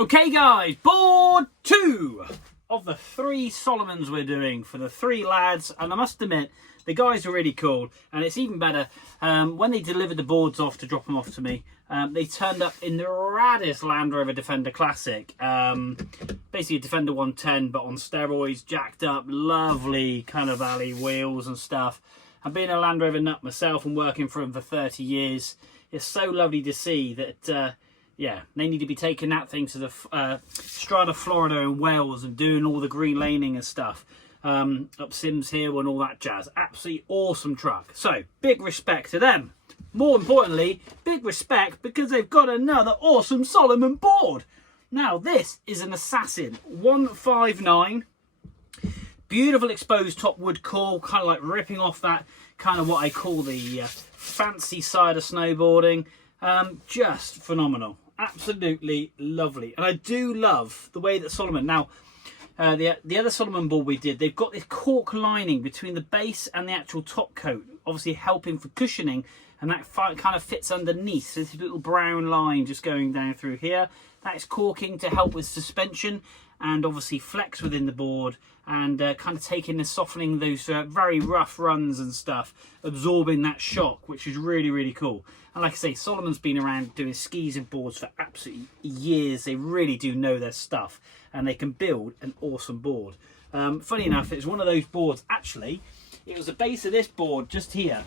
Okay guys, board 2 of the 3 Solomons we're doing for the 3 lads, and I must admit the guys are really cool, and it's even better when they delivered the boards off to drop them off to me. They turned up in the raddest Land Rover Defender Classic, basically a Defender 110 but on steroids, jacked up, lovely kind of alley wheels and stuff. I've been a Land Rover nut myself and working for them for 30 years. It's so lovely to see that yeah, they need to be taking that thing to the Strata, Florida and Wales and doing all the green laning and stuff. Up Sims Hill and all that jazz. Absolutely awesome truck. So, big respect to them. More importantly, big respect because they've got another awesome Salomon board. Now, this is an Assassin 159. Beautiful exposed top wood core, kind of like ripping off that kind of what I call the fancy side of snowboarding. Just phenomenal. Absolutely lovely. And I do love the way that Salomon, now the other Salomon board we did, they've got this cork lining between the base and the actual top coat, obviously helping for cushioning, and that kind of fits underneath. So this little brown line just going down through here, that is corking to help with suspension and obviously flex within the board, and kind of taking and softening those very rough runs and stuff, absorbing that shock, which is really, really cool. And like I say, Solomon's been around doing skis and boards for absolutely years. They really do know their stuff, and they can build an awesome board. Funny enough, it was one of those boards, actually, it was the base of this board just here.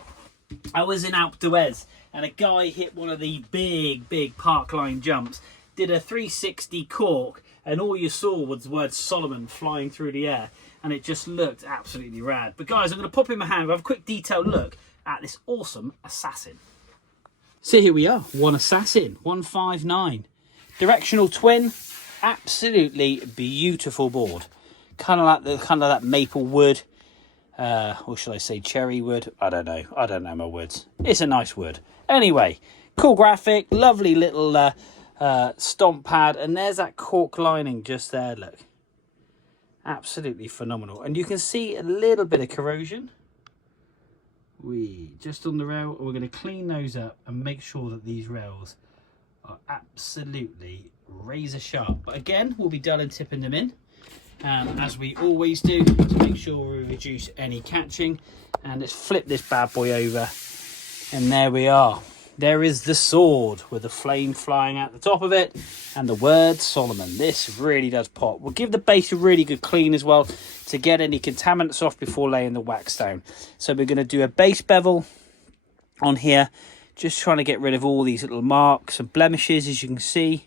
I was in Alpe d'Huez, and a guy hit one of the big park line jumps, did a 360 cork, and all you saw was the word Salomon flying through the air, and it just looked absolutely rad. But guys, I'm going to pop in my hand and have a quick detailed look at this awesome Assassin. So here we are, one Assassin 159, directional twin, absolutely beautiful board. Kind of like that maple wood, or should I say cherry wood? I don't know my woods. It's a nice wood. Anyway, cool graphic, lovely little stomp pad, and there's that cork lining just there, look. Absolutely phenomenal. And you can see a little bit of corrosion. Just on the rail, we're going to clean those up and make sure that these rails are absolutely razor sharp. But again, we'll be dull and tipping them in, as we always do, to make sure we reduce any catching. And let's flip this bad boy over, and there we are. There is the sword with the flame flying out the top of it and the word Salomon. This really does pop. We'll give the base a really good clean as well to get any contaminants off before laying the wax down. So we're going to do a base bevel on here, just trying to get rid of all these little marks and blemishes, as you can see,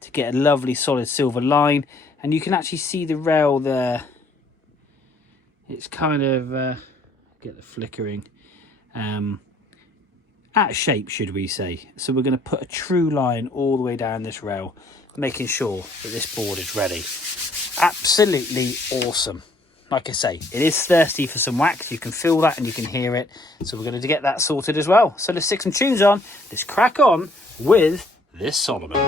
to get a lovely solid silver line. And you can actually see the rail there. It's kind of, get the flickering, at shape, should we say. So we're going to put a true line all the way down this rail, making sure that this board is ready. Absolutely awesome. Like I say, it is thirsty for some wax. You can feel that and you can hear it. So we're going to get that sorted as well. So let's stick some tunes on. Let's crack on with this Salomon.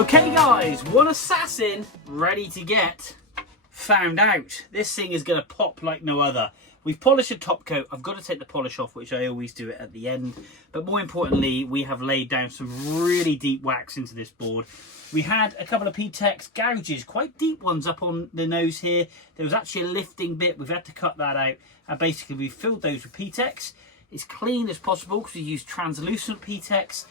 Okay guys, one Assassin ready to get found out. This thing is going to pop like no other. We've polished a top coat. I've got to take the polish off, which I always do it at the end. But more importantly, we have laid down some really deep wax into this board. We had a couple of PTEX gouges, quite deep ones up on the nose here. There was actually a lifting bit. We've had to cut that out. And basically, we filled those with PTEX. It's clean as possible because we use translucent PTEX.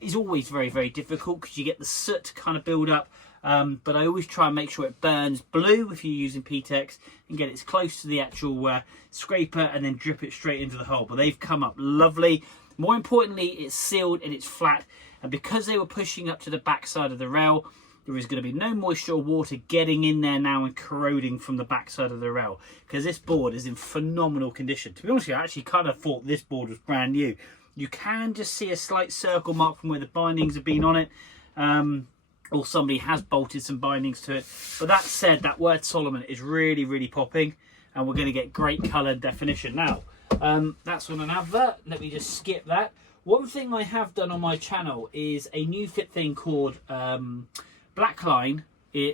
Is always very difficult because you get the soot kind of build up, but I always try and make sure it burns blue if you're using PTEX and get it as close to the actual scraper and then drip it straight into the hole. But they've come up lovely. More importantly, it's sealed and it's flat, and because they were pushing up to the back side of the rail, there is going to be no moisture or water getting in there now and corroding from the back side of the rail, because this board is in phenomenal condition. To be honest with you, I actually kind of thought this board was brand new. You can just see a slight circle mark from where the bindings have been on it. or somebody has bolted some bindings to it. But that said, that word Salomon is really, really popping, and we're going to get great colour definition. Now, that's on an advert. Let me just skip that. One thing I have done on my channel is a new fit thing called Blackline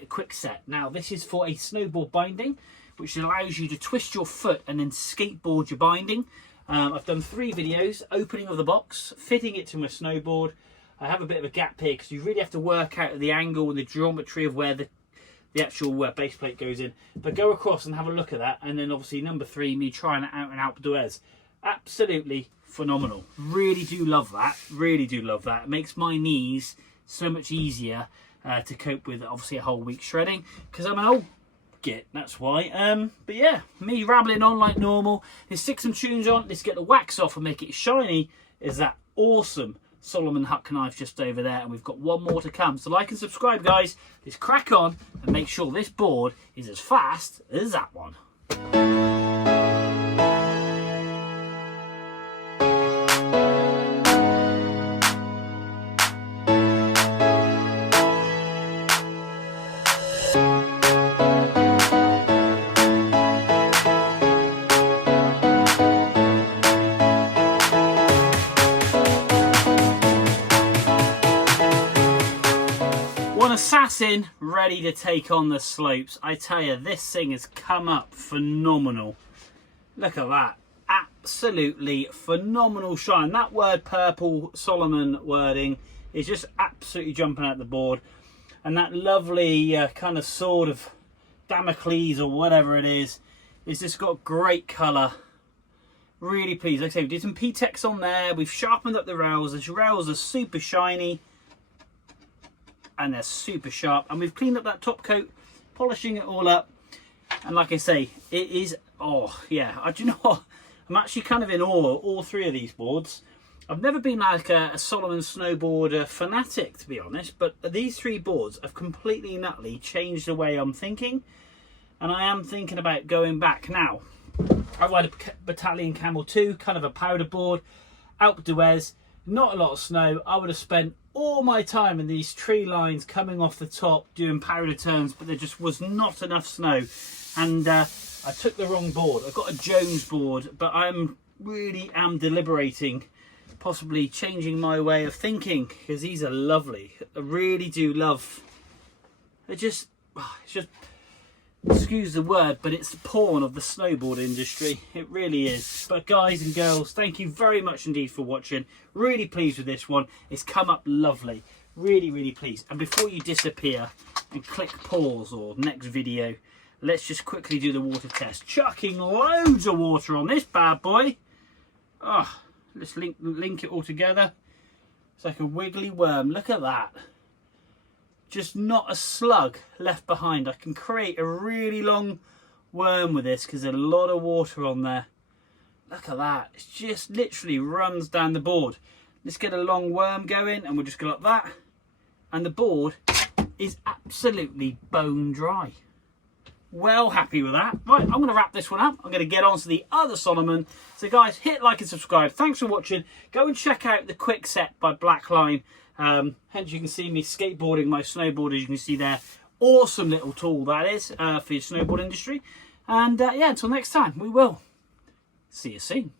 Quick Set. Now, this is for a snowboard binding, which allows you to twist your foot and then skateboard your binding. I've done 3 videos: opening of the box, fitting it to my snowboard. I have a bit of a gap here because you really have to work out the angle and the geometry of where the actual base plate goes in. But go across and have a look at that. And then obviously number 3, me trying it out in outdoors. Absolutely phenomenal. Really do love that. Really do love that. It makes my knees so much easier to cope with, obviously, a whole week shredding, because I'm an old git, that's why. But yeah, me rambling on like normal. Let's stick some tunes on. Let's get the wax off and make it shiny. Is that awesome Salomon Huck knife just over there, and we've got one more to come. So like and subscribe, guys. Let's crack on and make sure this board is as fast as that one. Assassin ready to take on the slopes. I tell you, this thing has come up phenomenal. Look at that, absolutely phenomenal shine. That word purple Salomon wording is just absolutely jumping out the board, and that lovely kind of sword of Damocles or whatever it is just got great colour. Really pleased. Like I say, we did some PTEX on there. We've sharpened up the rails. The rails are super shiny and they're super sharp, and we've cleaned up that top coat, polishing it all up. And like I say, it is, oh yeah, do you know what, I'm actually kind of in awe of all 3 of these boards. I've never been like a Salomon snowboard fanatic, to be honest, but these 3 boards have completely and utterly changed the way I'm thinking, and I am thinking about going back now. I ride a Battalion Camel 2, kind of a powder board, Alpe d'Huez, not a lot of snow. I would have spent all my time in these tree lines coming off the top doing powder turns, but there just was not enough snow, and I took the wrong board. I've got a Jones board, but I'm really am deliberating possibly changing my way of thinking, because these are lovely. I really do love, it's just excuse the word, but it's the porn of the snowboard industry. It really is. But guys and girls, thank you very much indeed for watching. Really pleased with this one. It's come up lovely. Really, really pleased. And before you disappear and click pause or next video, let's just quickly do the water test. Chucking loads of water on this bad boy. Ah, let's link it all together. It's like a wiggly worm. Look at that. Just not a slug left behind. I can create a really long worm with this because there's a lot of water on there. Look at that. It just literally runs down the board. Let's get a long worm going, and we'll just go like that. And the board is absolutely bone dry. Well happy with that. Right, I'm going to wrap this one up. I'm going to get on to the other Salomon. So guys, hit like and subscribe. Thanks for watching. Go and check out the Quick Set by Blackline. Hence you can see me skateboarding my snowboard, as you can see there. Awesome little tool that is for your snowboard industry. And yeah, until next time, we will see you soon.